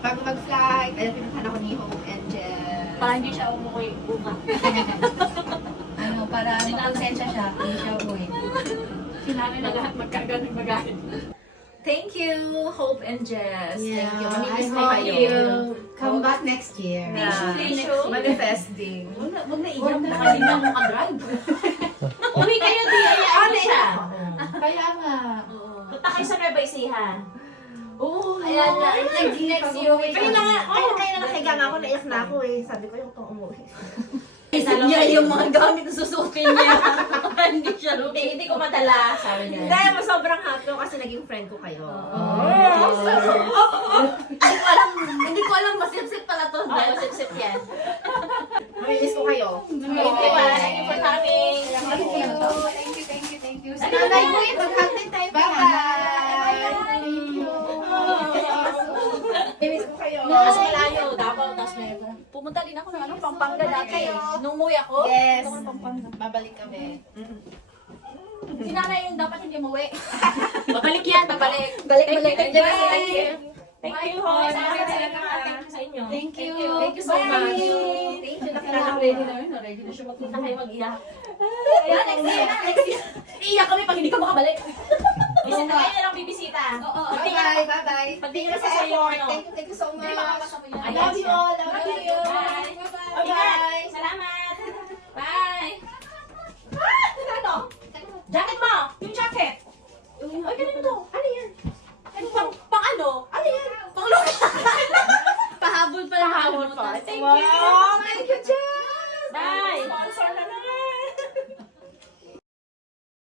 bago mag-flight, kaya pinuntahan ako ni Hope Angel. Para hindi siya umuwi buka. Ano, para makonsensya siya, hindi siya uwi. Sinabi na lahat magkarga ng bagahe. Thank you, Hope and Jess. Thank you. Mamimiss ko kayo. Come back next year. Yeah. Manifesting. Huwag na iyak na hindi na makadrive. Uwi kayo, di. Ayaan mo siya. Kaya nga. Punta kayo sa Nueva Ecija. Oo, Ayan na, next year. Kaya na nakahiga nga ako, naiyak na ako eh. Sabi ko yung itong umuwi. Isa niya yung mga gamit na susukin niya. Hindi siya lupi. Hindi ko madala, sabi niya. Hindi, mas sobrang happy ko kasi naging friend ko kayo. Hindi ko alam, masip-sip pala to. Oo, masip-sip yan. Mamimiss ko kayo. Thank you, pa. Thank you for coming. Thank you. Sa nanay ko eh, mag-hug din tayo. Bye-bye. Thank you. Mamimiss ko kayo. Mas malayo, Davao, tas Nueva. Pumunta din ako ng ano, Pampanga dati. Nung umuwi ako, Yes. ako ng Pampanga. Babalik kami. Si nanay yung dapat hindi umuwi. Babalik yan, babalik. Balik. Thank you. Thank you, ho. Sa akin sila nakatake sa inyo. Thank you. Thank you so much. Thank you. Ready na yun. Ready na siya magpunta kayo mag-iyak. Ayan, next year. Iiyak kami pag hindi ka makabalik. Bisita kayo na lang bibisita. Bye-bye. Pag di ka na sa iyo, ano. Thank you so Hindi much. makakasa mo yan. I love you all. Love you. Bye. Ingat. Salamat. Bye. Ano? Jacket mo! Yung jacket! Ay, ganun to. Ano yan? Pang ano? Ano yan? Pang look. Pahabol pa lang. Pahabol pa. Thank you. Wow, thank you, Jess. Bye. Sponsor na